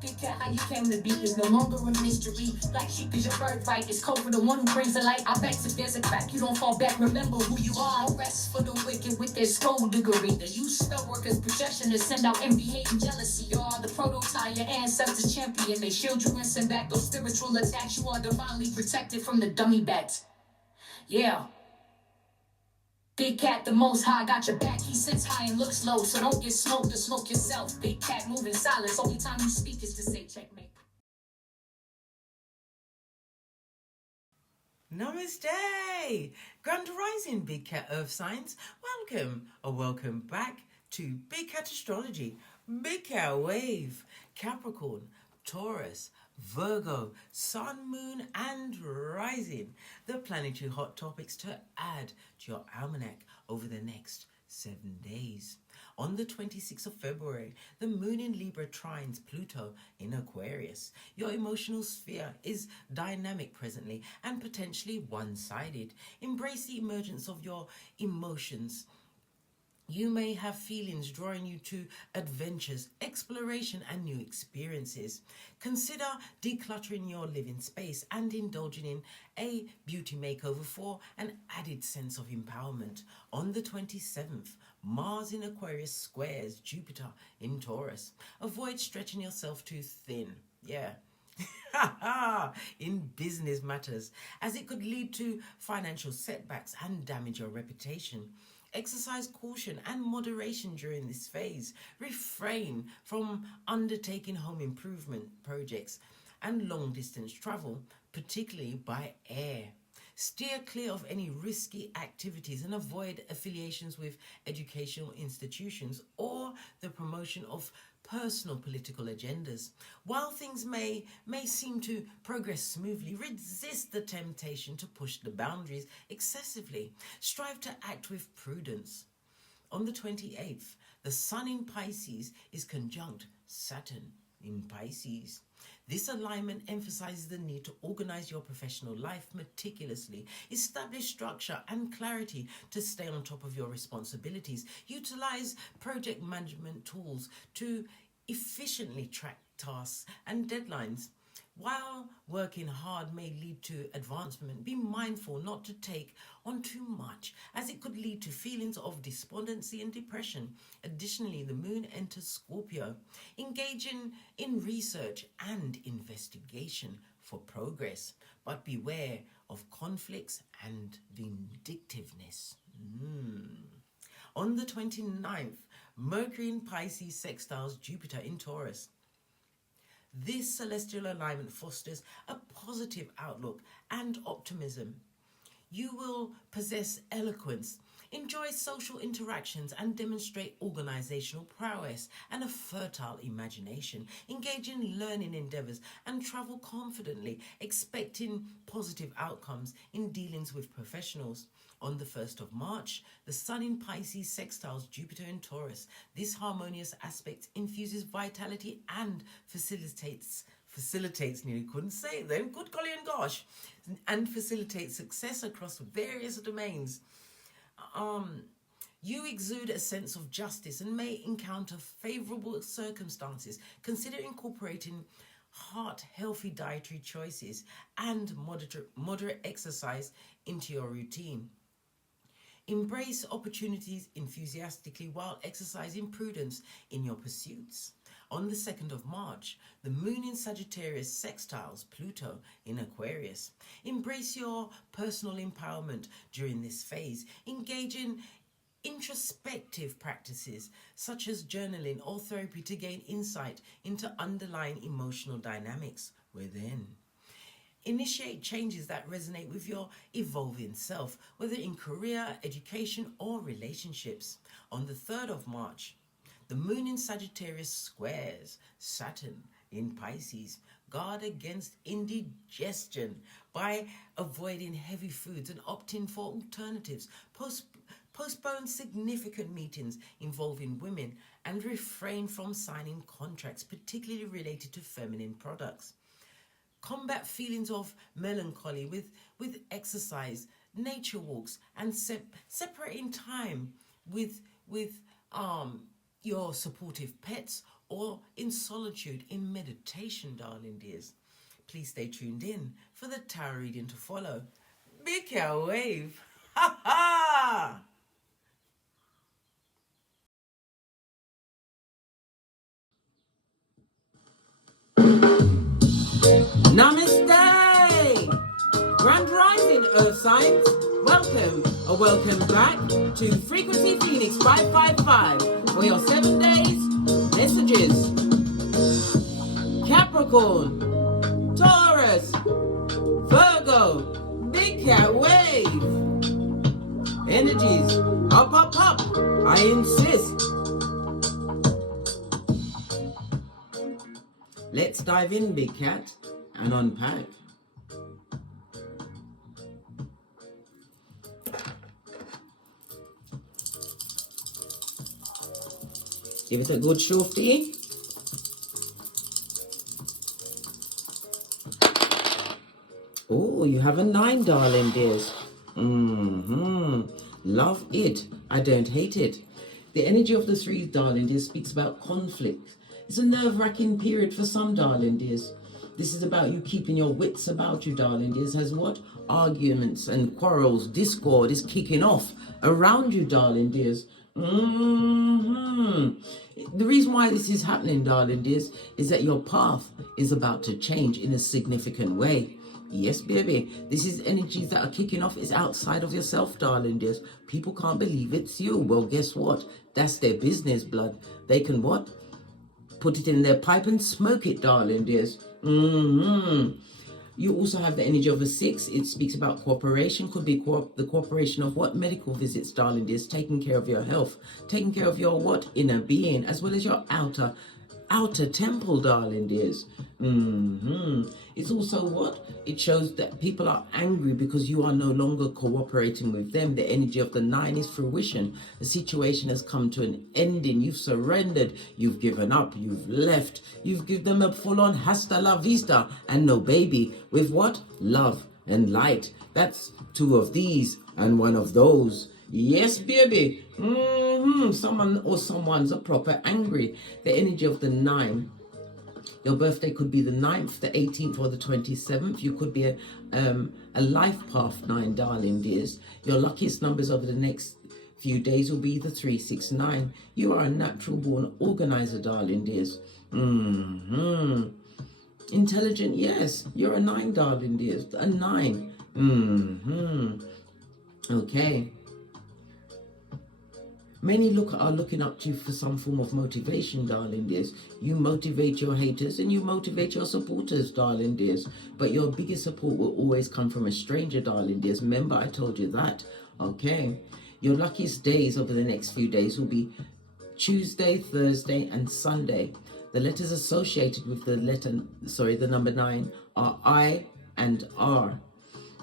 Big cat, how you came to be is no longer a mystery. Black sheep is your birthright. It's code for the one who brings the light. I bet if there's a crack, you don't fall back. Remember who you are. No rest for the wicked with their skullduggery. The use spell workers' projection to send out envy, hate, and jealousy. You are the prototype, your ancestors champion. They shield you and send back those spiritual attacks. You are divinely protected from the dummy bats. Yeah. Big cat, the most high, got your back. He sits high and looks low, so don't get smoked or smoke yourself. Big cat, move in silence. Only time you speak is to say checkmate. Namaste! Grand Rising, Big Cat Earth Signs. Welcome or welcome back to Big Cat Astrology. Big Cat Wave, Capricorn, Taurus, Virgo, Sun, Moon and Rising. The planetary hot topics to add to your almanac over the next 7 days. On the 26th of February, the moon in Libra trines Pluto in Aquarius. Your emotional sphere is dynamic presently and potentially one-sided. Embrace the emergence of your emotions. You may have feelings drawing you to adventures, exploration and new experiences. Consider decluttering your living space and indulging in a beauty makeover for an added sense of empowerment. On the 27th, Mars in Aquarius squares Jupiter in Taurus. Avoid stretching yourself too thin. Yeah. In business matters, as it could lead to financial setbacks and damage your reputation. Exercise caution and moderation during this phase. Refrain from undertaking home improvement projects and long-distance travel, particularly by air. Steer clear of any risky activities and avoid affiliations with educational institutions or the promotion of personal political agendas. While things may seem to progress smoothly, resist the temptation to push the boundaries excessively. Strive to act with prudence. On the 28th, the Sun in Pisces is conjunct Saturn in Pisces. This alignment emphasizes the need to organize your professional life meticulously, establish structure and clarity to stay on top of your responsibilities, utilize project management tools to efficiently track tasks and deadlines. While working hard may lead to advancement, be mindful not to take on too much, as it could lead to feelings of despondency and depression. Additionally, the moon enters Scorpio. Engage in research and investigation for progress, but beware of conflicts and vindictiveness. On the 29th, Mercury in Pisces sextiles Jupiter in Taurus. This celestial alignment fosters a positive outlook and optimism. You will possess eloquence, enjoy social interactions and demonstrate organizational prowess and a fertile imagination. Engage in learning endeavors and travel confidently, expecting positive outcomes in dealings with professionals. On the 1st of March, the Sun in Pisces sextiles Jupiter in Taurus. This harmonious aspect infuses vitality and facilitates, nearly couldn't say it then, good golly and gosh, and facilitates success across various domains. You exude a sense of justice and may encounter favorable circumstances. Consider incorporating heart-healthy dietary choices and moderate exercise into your routine. Embrace opportunities enthusiastically while exercising prudence in your pursuits. On the 2nd of March, the moon in Sagittarius sextiles Pluto in Aquarius. Embrace your personal empowerment during this phase. Engage in introspective practices such as journaling or therapy to gain insight into underlying emotional dynamics within. Initiate changes that resonate with your evolving self, whether in career, education, or relationships. On the 3rd of March, the moon in Sagittarius squares Saturn in Pisces. Guard against indigestion by avoiding heavy foods and opting for alternatives. Postpone significant meetings involving women and refrain from signing contracts, particularly related to feminine products. Combat feelings of melancholy with exercise, nature walks, and separating time with your supportive pets or in solitude, in meditation, darling dears. Please stay tuned in for the tarot reading to follow. Big cow wave. Ha ha! Namaste! Grand Rising Earth Signs, welcome back to Frequency Phoenix 555 for your 7 days messages. Capricorn, Taurus, Virgo, Big Cat Wave. Energies, up, I insist. Let's dive in, Big Cat, and unpack. Give it a good shofty. Oh, you have a 9, darling dears. Love it. I don't hate it. The energy of the 3, darling dears, speaks about conflict. It's a nerve-wracking period for some, darling dears. This is about you keeping your wits about you, darling dears. Has what? Arguments and quarrels, discord is kicking off around you, darling dears. The reason why this is happening, darling dears, is that your path is about to change in a significant way. Yes, baby. This is energies that are kicking off. It's outside of yourself, darling dears. People can't believe it's you. Well, guess what? That's their business, blood. They can what? Put it in their pipe and smoke it, darling dears. You also have the energy of a 6. It speaks about cooperation. Could be the cooperation of what? Medical visits, darling dears. Taking care of your health. Taking care of your what? Inner being, as well as your outer temple, darling dears. It's also what? It shows that people are angry because you are no longer cooperating with them. The energy of the 9 is fruition. The situation has come to an ending. You've surrendered. You've given up. You've left. You've given them a full-on hasta la vista and no baby. With what? Love and light. That's 2 of these and 1 of those. Yes, baby. Someone or someone's a proper angry. The energy of the 9. Your birthday could be the 9th, the 18th, or the 27th. You could be a life path 9, darling dears. Your luckiest numbers over the next few days will be the 3, 6, 9. You are a natural born organizer, darling dears. Intelligent, yes. You're a 9, darling dears. A 9. Okay. Many are looking up to you for some form of motivation, darling dears. You motivate your haters and you motivate your supporters, darling dears. But your biggest support will always come from a stranger, darling dears. Remember, I told you that. Okay. Your luckiest days over the next few days will be Tuesday, Thursday, and Sunday. The letters associated with the number 9 are I and R.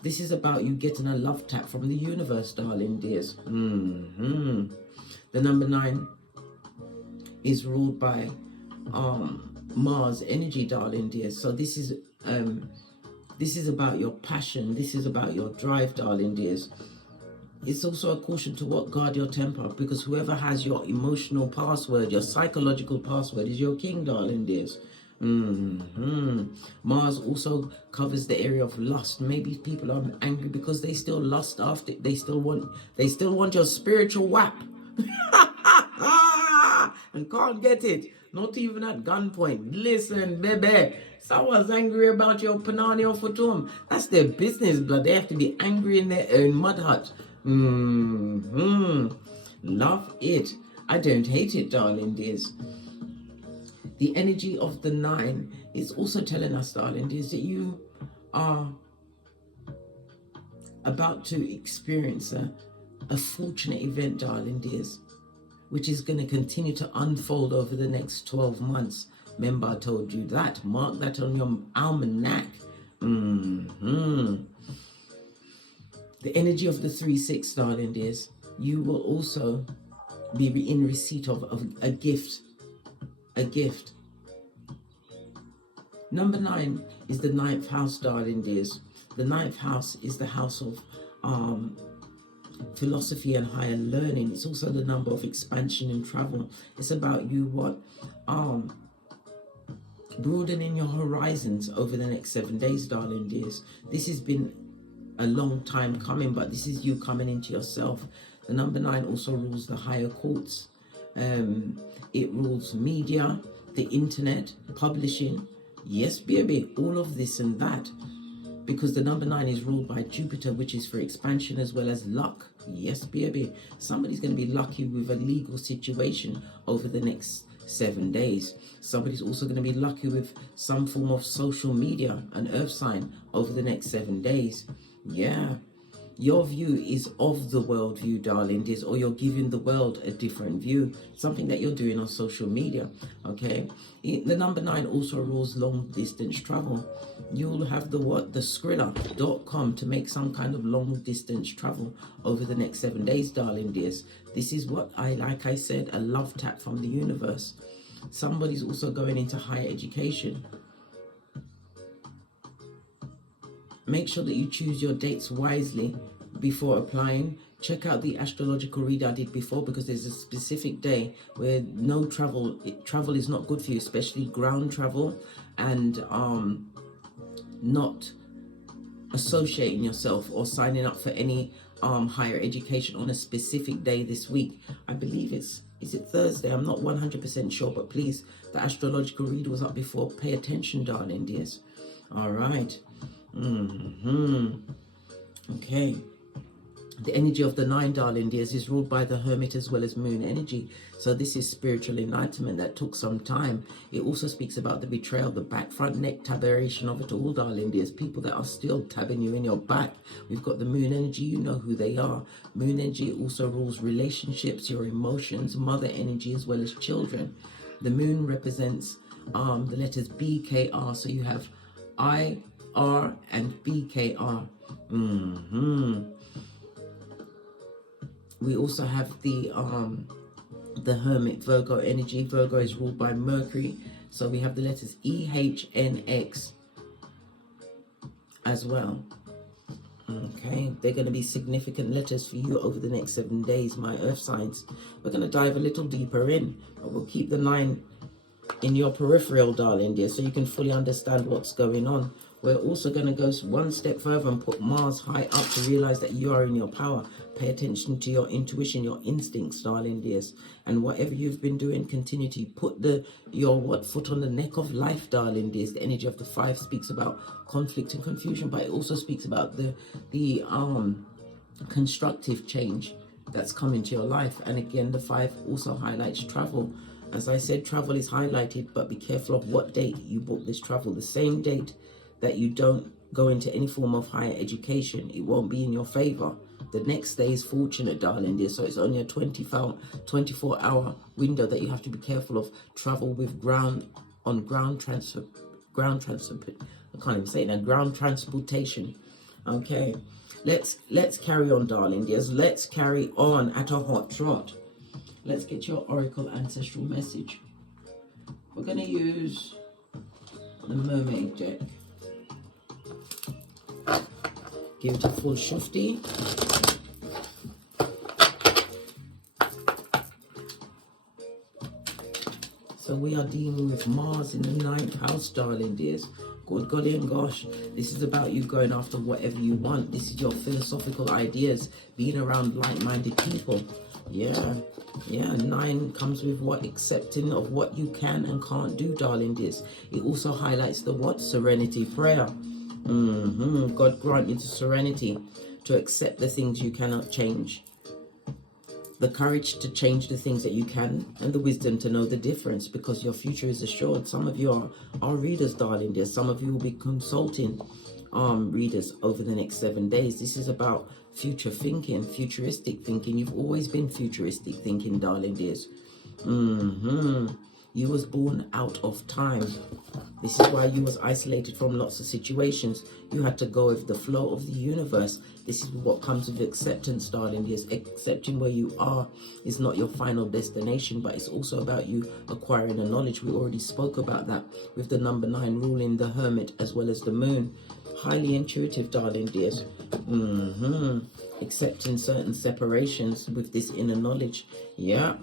This is about you getting a love tap from the universe, darling dears. The number 9 is ruled by Mars energy, darling dears. So this is about your passion. This is about your drive, darling dears. It's also a caution to what? Guard your temper, because whoever has your emotional password, your psychological password, is your king, darling dears. Mars also covers the area of lust. Maybe people are angry because they still lust after. They still want your spiritual whap. And can't get it, not even at gunpoint. Listen, baby, someone's angry about your panani or futum. That's their business, blood. They have to be angry in their own mud hut. Love it. I don't hate it, darling dears. The energy of the 9 is also telling us, darling dears, that you are about to experience a fortunate event, darling dears, which is going to continue to unfold over the next 12 months. Remember, I told you that. Mark that on your almanac. The energy of the 3, 6, darling dears. You will also be in receipt of a gift. A gift. Number 9 is the 9th house, darling dears. The 9th house is the house of philosophy and higher learning. It's also the number of expansion and travel. It's about you broadening your horizons over the next 7 days, darling dears. This has been a long time coming, but this is you coming into yourself. The number 9 also rules the higher courts. It rules media, the internet, publishing. Yes, baby, all of this and that. Because the number 9 is ruled by Jupiter, which is for expansion as well as luck. Yes, baby. Somebody's going to be lucky with a legal situation over the next 7 days. Somebody's also going to be lucky with some form of social media, an earth sign, over the next 7 days. Yeah. Your view is of the world view, darling dears, or you're giving the world a different view, something that you're doing on social media, okay? The number 9 also rules long distance travel. You'll have the Skrilla.com to make some kind of long distance travel over the next 7 days, darling dears. This is what like I said, a love tap from the universe. Somebody's also going into higher education. Make sure that you choose your dates wisely before applying. Check out the astrological read I did before, because there's a specific day where no travel is not good for you, especially ground travel, and not associating yourself or signing up for any higher education on a specific day this week. I believe is it Thursday? I'm not 100% sure, but please, the astrological read was up before. Pay attention, darling dears. All right. Okay. The energy of the 9, darling dears, is ruled by the Hermit as well as moon energy. So this is spiritual enlightenment that took some time. It also speaks about the betrayal, the back, front, neck, tabberation of it all, darling dears. People that are still tabbing you in your back. We've got the moon energy. You know who they are. Moon energy also rules relationships, your emotions, mother energy, as well as children. The moon represents the letters B, K, R. So you have I, R, and B, K, R. We also have the Hermit, Virgo energy. Virgo is ruled by Mercury. So we have the letters E, H, N, X as well. Okay, they're going to be significant letters for you over the next 7 days, my earth signs. We're going to dive a little deeper in, but we'll keep the 9 in your peripheral, darling dear, so you can fully understand what's going on. We're also going to go one step further and put Mars high up to realize that you are in your power. Pay attention to your intuition, your instincts, darling dears. And whatever you've been doing, continue to put your foot on the neck of life, darling dears. The energy of the 5 speaks about conflict and confusion, but it also speaks about the constructive change that's coming to your life. And again, the 5 also highlights travel. As I said, travel is highlighted, but be careful of what date you book this travel. The same date that you don't go into any form of higher education, it won't be in your favor. The next day is fortunate, darling dear, so it's only a 24-hour window that you have to be careful of. Travel with ground transportation. Okay, let's carry on, darling dears. Let's carry on at a hot trot. Let's get your oracle ancestral message. We're going to use the mermaid deck. Give it a full shufti. So we are dealing with Mars in the 9th house, darling dears. Good golly and gosh, this is about you going after whatever you want. This is your philosophical ideas, being around like-minded people. Yeah, 9 comes with accepting of what you can and can't do, darling dears. It also highlights the serenity prayer. God grant you the serenity to accept the things you cannot change, the courage to change the things that you can, and the wisdom to know the difference, because your future is assured. Some of you are readers, darling dear. Some of you will be consulting readers over the next 7 days. This is about future thinking, futuristic thinking. You've always been futuristic thinking, darling dears. You was born out of time. This is why you was isolated from lots of situations. You had to go with the flow of the universe. This is what comes with acceptance, darling dears. Accepting where you are is not your final destination, but it's also about you acquiring the knowledge. We already spoke about that with the number 9 ruling the Hermit as well as the moon. highly intuitive, darling dears. Accepting certain separations with this inner knowledge. Yeah.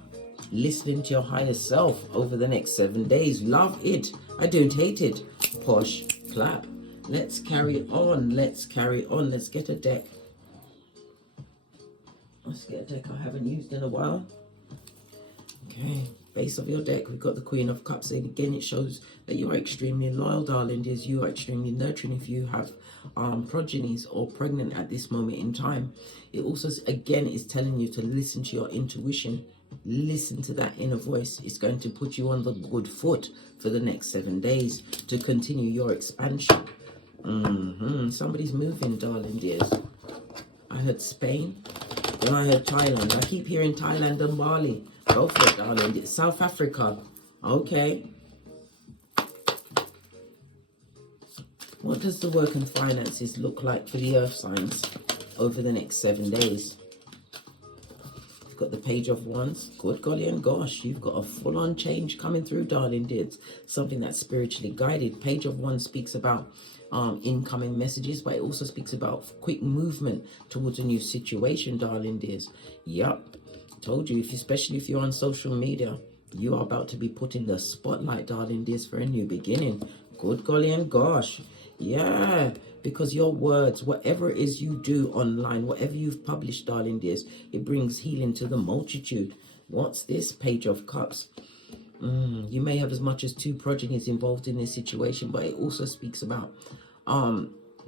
Listening to your higher self over the next 7 days. Love it. I don't hate it. Posh. Clap. Let's carry on. Let's carry on. Let's get a deck. Let's get a deck I haven't used in a while. Okay. Base of your deck, we've got the Queen of Cups. And again, it shows that you are extremely loyal, darling dears. You are extremely nurturing if you have progenies or pregnant at this moment in time. It also, again, is telling you to listen to your intuition. Listen to that inner voice. It's going to put you on the good foot for the next 7 days to continue your expansion. Somebody's moving, darling dears. I heard Spain, then I heard Thailand. I keep hearing Thailand and Bali. Go for it, darling. South Africa. Okay. What does the work and finances look like for the earth signs over the next 7 days? You've got the Page of Wands. Good golly and gosh, you've got a full-on change coming through, darling dears. Something that's spiritually guided. Page of Wands speaks about incoming messages, but it also speaks about quick movement towards a new situation, darling dears. Yup. Told you, especially if you're on social media, you are about to be put in the spotlight, darling dears, for a new beginning. Good golly and gosh. Yeah, because your words, whatever it is you do online, whatever you've published, darling dears, it brings healing to the multitude. What's this? Page of Cups. You may have as much as 2 progenies involved in this situation, but it also speaks about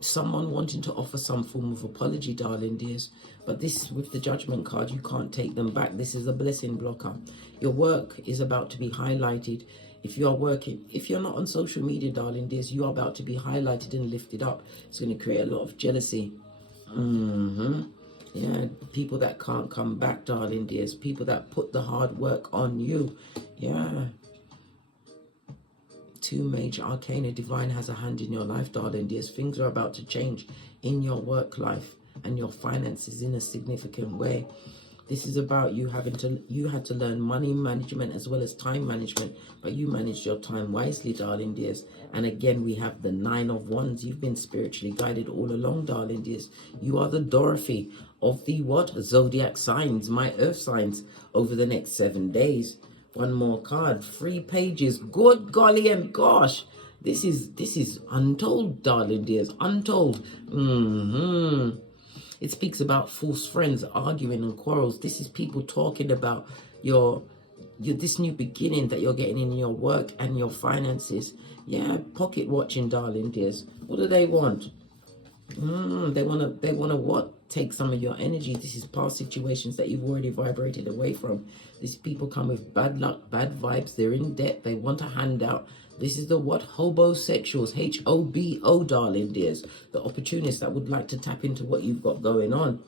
someone wanting to offer some form of apology, darling dears. But this, with the Judgment card, you can't take them back. This is a blessing blocker. Your work is about to be highlighted. If you are working, if you're not on social media, darling dears, you are about to be highlighted and lifted up. It's going to create a lot of jealousy. Yeah, people that can't come back, darling dears. People that put the hard work on you. Yeah. 2 major arcana. Divine has a hand in your life, darling dears. Things are about to change in your work life and your finances in a significant way. This is about you had to learn money management as well as time management, but you managed your time wisely, darling dears. And again, we have the 9 of Wands. You've been spiritually guided all along, darling dears. You are the Dorothy of the what? Zodiac signs, my earth signs, over the next 7 days. One more card, 3 pages. Good golly and gosh. This is untold, darling dears. Untold. It speaks about false friends arguing and quarrels. This is people talking about your this new beginning that you're getting in your work and your finances. Yeah, pocket watching, darling dears. What do they want? They wanna what? Take some of your energy. This is past situations that you've already vibrated away from. These people come with bad luck, bad vibes. They're in debt. They want a handout. This is the what? Hobosexuals. H-O-B-O, darling dears. The opportunists that would like to tap into what you've got going on.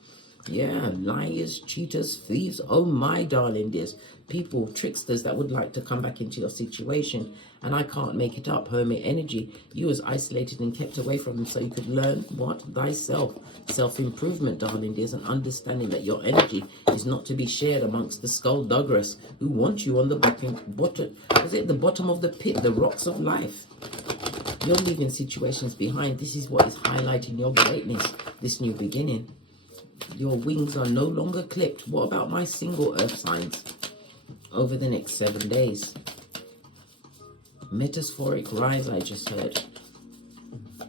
Yeah, liars, cheaters, thieves. Oh my, darling dears. People, tricksters that would like to come back into your situation. And I can't make it up. Hermit energy. You was isolated and kept away from them so you could learn what? Thyself. Self-improvement, darling dears. And understanding that your energy is not to be shared amongst the skullduggerous who want you on the bottom, was it the bottom of the pit, the rocks of life. You're leaving situations behind. This is what is highlighting your greatness, this new beginning. Your wings are no longer clipped. What about my single earth signs over the next 7 days? Metasphoric rise, I just heard.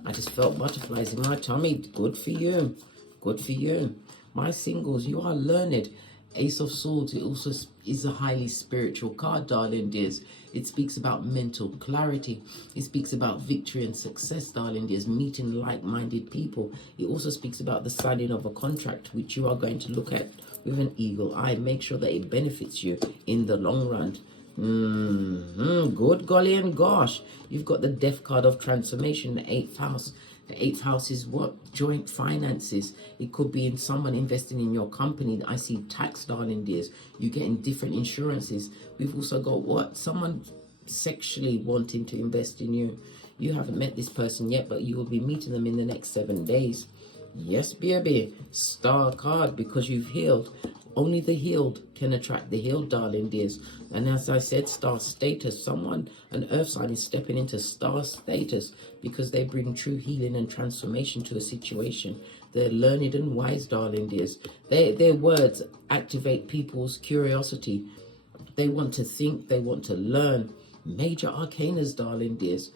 I just felt butterflies in my tummy. Good for you. Good for you. My singles, you are learned. Ace of Swords, it also is a highly spiritual card, darling dears. It speaks about mental clarity. It speaks about victory and success, darling dears, meeting like-minded people. It also speaks about the signing of a contract, which you are going to look at with an eagle eye. Make sure that it benefits you in the long run. Good golly and gosh. You've got the Death card of transformation, the 8th house. The 8th house is what? Joint finances. It could be in someone investing in your company. I see tax, darling dears. You're getting different insurances. We've also got what? Someone sexually wanting to invest in you. You haven't met this person yet, but you will be meeting them in the next 7 days. Yes, baby. Star card, because you've healed. Only the healed can attract the healed, darling dears. And as I said, star status. Someone, an earth sign, is stepping into star status because they bring true healing and transformation to a situation. They're learned and wise, darling dears. Their words activate people's curiosity. They want to think, they want to learn. Major arcanas, darling dears.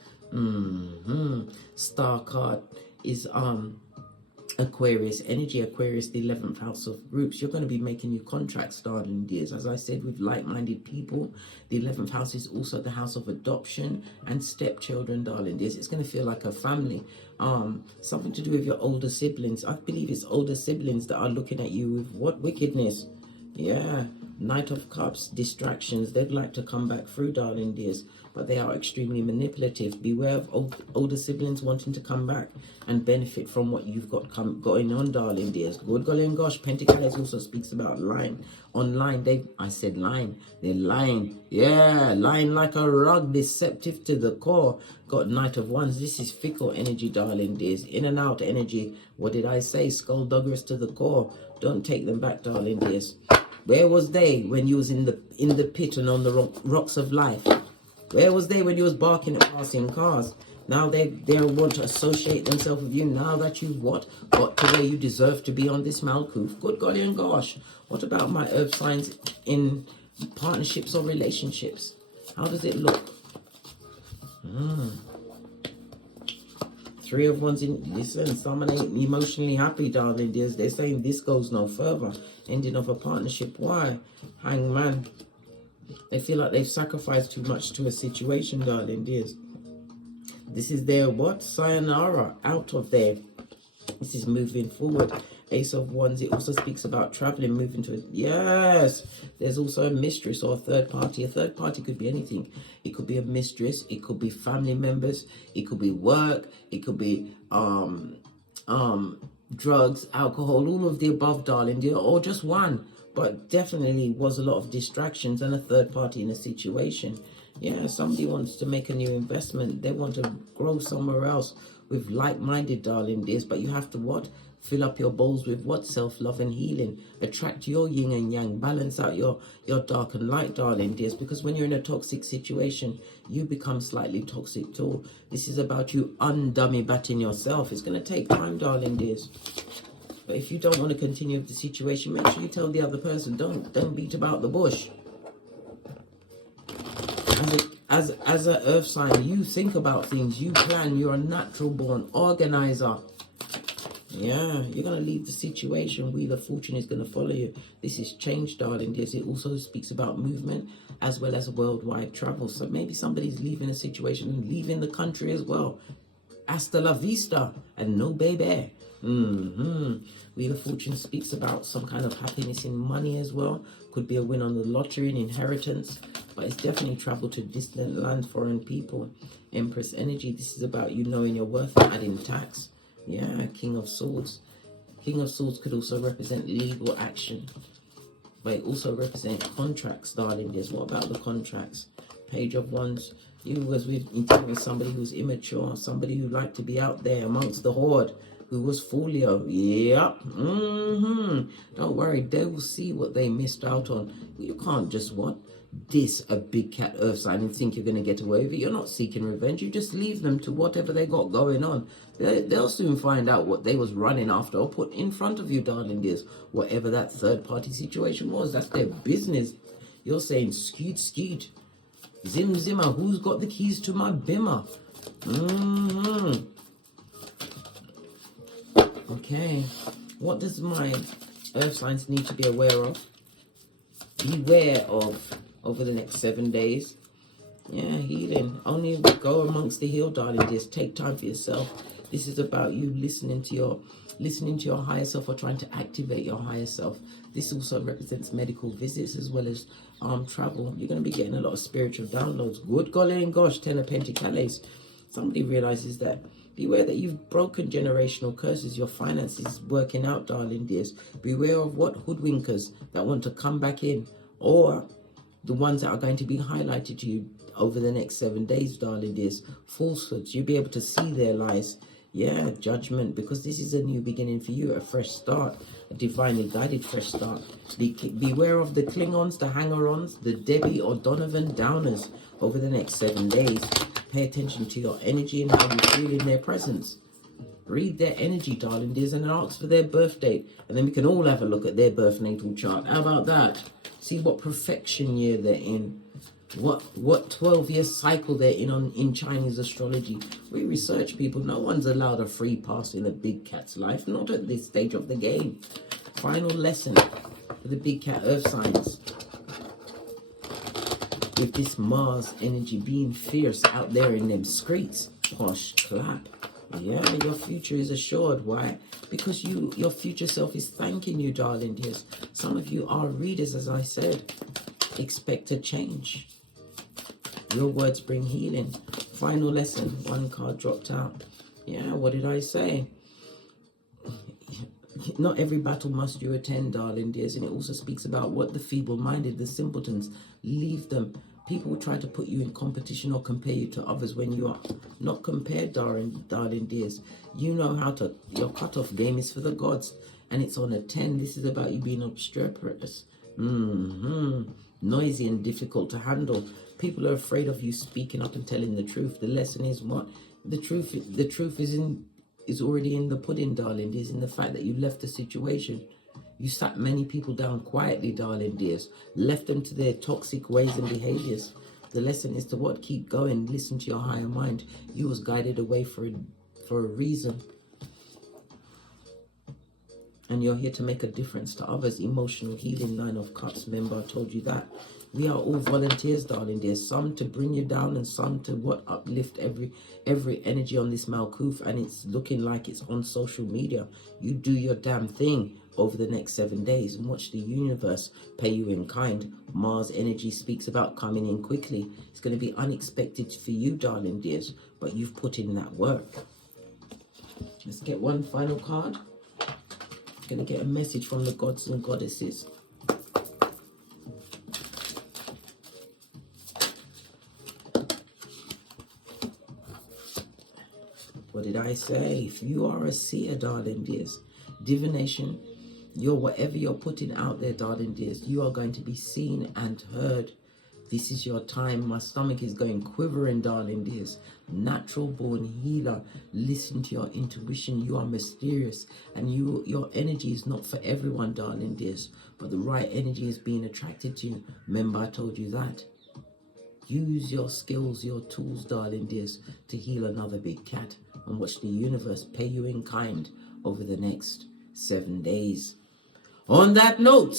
Star card is Aquarius energy. Aquarius, the 11th house of groups. You're going to be making new contracts, darling dears. As I said, with like-minded people. The 11th house is also the house of adoption and stepchildren, darling dears. It's going to feel like a family. Something to do with your older siblings. I believe it's older siblings that are looking at you with what wickedness. Yeah, Knight of Cups, distractions. They'd like to come back through, darling dears, but they are extremely manipulative. Beware of older siblings wanting to come back and benefit from what you've got going on, darling dears. Good golly and gosh, Pentacles also speaks about lying. Online, I said lying. They're lying. Yeah, lying like a rug, deceptive to the core. Got Knight of Wands. This is fickle energy, darling dears. In and out energy. What did I say? Skullduggerous to the core. Don't take them back, darling dears. Where was they when you was in the pit and on the rocks of life? Where was they when you was barking at passing cars? Now they want to associate themselves with you now that you've got to where you deserve to be on this Malkuth. Good golly and gosh. What about my earth signs in partnerships or relationships? How does it look? Three of Wands in, listen, someone ain't emotionally happy, darling dears. They're saying this goes no further. Ending of a partnership. Why? Hangman. They feel like they've sacrificed too much to a situation, darling dears. This is their what? Sayonara. Out of there. This is moving forward. Ace of Wands. It also speaks about traveling, moving to it. Yes. There's also a mistress or a third party. A third party could be anything. It could be a mistress. It could be family members. It could be work. It could be drugs, alcohol, all of the above, darling dear, or just one. But definitely was a lot of distractions and a third party in a situation. Yeah, somebody wants to make a new investment. They want to grow somewhere else with like-minded, darling dears. But you have to what? Fill up your bowls with what? Self-love and healing. Attract your yin and yang. Balance out your dark and light, darling dears. Because when you're in a toxic situation, you become slightly toxic too. This is about you undummy batting yourself. It's going to take time, darling dears. But if you don't want to continue with the situation, make sure you tell the other person. Don't beat about the bush. As an earth sign, you think about things. You plan. You're a natural born organizer. Yeah, you're going to leave the situation. Wheel of Fortune is going to follow you. This is change, darling dears. It also speaks about movement as well as worldwide travel. So maybe somebody's leaving a situation and leaving the country as well. Hasta la vista and no baby. Wheel of Fortune speaks about some kind of happiness in money as well. Could be a win on the lottery, an inheritance. But it's definitely travel to distant land, foreign people. Empress energy. This is about you knowing your worth and adding tax. Yeah, King of Swords. King of Swords could also represent legal action. But it also represents contracts, darling dears. What about the contracts? Page of Wands. You was with somebody who's immature. Somebody who liked to be out there amongst the horde. Who was folio. Yep. Don't worry. They will see what they missed out on. You can't just what? Diss a big cat earth sign and think you're going to get away with it. You're not seeking revenge. You just leave them to whatever they got going on. They'll soon find out what they was running after or put in front of you, darling dears. Whatever that third party situation was, that's their business. You're saying skeet skeet. Zim zimmer, who's got the keys to my bimmer? Okay, what does my earth signs need to be aware of? Beware of over the next 7 days. Yeah, healing. Only go amongst the healed, darling. Just take time for yourself. This is about you listening to your higher self or trying to activate your higher self. This also represents medical visits as well as travel. You're going to be getting a lot of spiritual downloads. Good golly and gosh, 10 of Pentacles. Somebody realizes that. Beware that you've broken generational curses. Your finances working out, darling dears. Beware of what? Hoodwinkers that want to come back in. Or the ones that are going to be highlighted to you over the next 7 days, darling dears. Falsehoods. You'll be able to see their lies. Yeah, judgment, because this is a new beginning for you, a fresh start, a divinely guided fresh start. Beware of the Klingons, the hanger-ons, the Debbie or Donovan Downers over the next 7 days. Pay attention to your energy and how you feel in their presence. Read their energy, darling dears, and ask for their birth date. And then we can all have a look at their birth natal chart. How about that? See what perfection year they're in. What 12-year cycle they're in Chinese astrology. We research people. No one's allowed a free pass in a big cat's life. Not at this stage of the game. Final lesson for the big cat earth signs. With this Mars energy being fierce out there in them streets. Posh clap. Yeah, your future is assured. Why? Because your future self is thanking you, darling dears. Some of you are readers, as I said. Expect a change. Your words bring healing. Final lesson. One card dropped out. Yeah, what did I say? Not every battle must you attend, darling dears. And it also speaks about what the feeble-minded, the simpletons, leave them. People will try to put you in competition or compare you to others when you are not compared, darling dears. You know how to, your cutoff game is for the gods. And it's on a 10. This is about you being obstreperous. Noisy and difficult to handle. People are afraid of you speaking up and telling the truth. The lesson is what? The truth is already in the pudding, darling dears, in the fact that you left the situation. You sat many people down quietly, darling dears, left them to their toxic ways and behaviors. The lesson is to what? Keep going. Listen to your higher mind. You was guided away for a reason. And you're here to make a difference to others. Emotional healing, 9 of Cups. Remember, I told you that. We are all volunteers, darling dear. Some to bring you down and some to what? Uplift every energy on this Malkuth. And it's looking like it's on social media. You do your damn thing over the next 7 days and watch the universe pay you in kind. Mars energy speaks about coming in quickly. It's going to be unexpected for you, darling dears, but you've put in that work. Let's get one final card. Going to get a message from the gods and goddesses. What did I say? If you are a seer, darling dears, divination, whatever you're putting out there, darling dears, you are going to be seen and heard. This is your time. My stomach is going quivering, darling dears. Natural born healer. Listen to your intuition. You are mysterious. And your energy is not for everyone, darling dears. But the right energy is being attracted to you. Remember, I told you that. Use your skills, your tools, darling dears, to heal another big cat. And watch the universe pay you in kind over the next 7 days. On that note,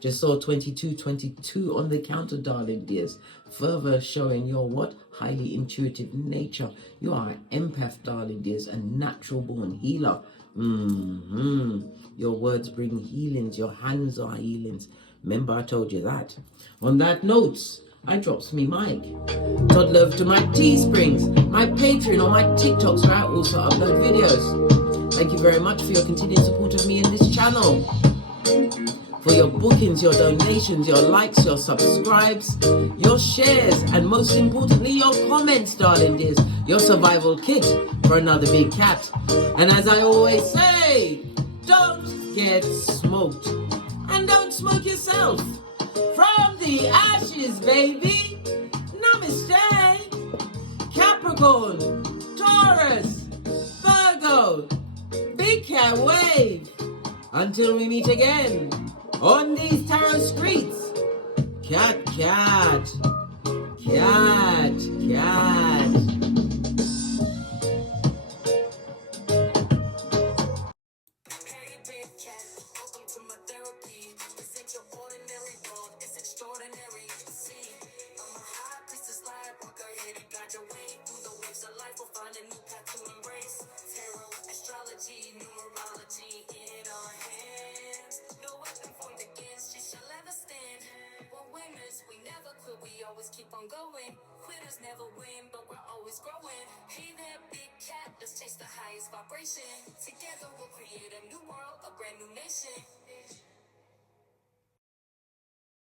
just saw 2222 on the counter, darling dears. Further showing your what? Highly intuitive nature. You are an empath, darling dears, a natural born healer. Your words bring healings. Your hands are healings. Remember, I told you that. On that note, I drops me mic. Todd love to my Teesprings, my Patreon, or my TikToks where I also upload videos. Thank you very much for your continued support of me in this channel. For your bookings, your donations, your likes, your subscribes, your shares, and most importantly, your comments, darling dears. Your survival kit for another big cat. And as I always say, don't get smoked. And don't smoke yourself. From the ashes, baby. Namaste. Capricorn, Taurus, Virgo, big cat wave. Until we meet again on these tarot streets. Cat, cat, cat, cat. Hey, big cat, welcome to my therapy. This ain't your ordinary world, it's extraordinary. See, I'm a high priestess lightworker, here to guide your way through the waves of life. We'll find a new path to embrace. Tarot, astrology, numerology in our hands. No weapon formed against you shall ever stand. We're winners, we never quit, we always keep on going. Quitters never win, but we're always growing. Hey there, big cat, let's chase the highest vibration. Together we'll create a new world, a brand new nation.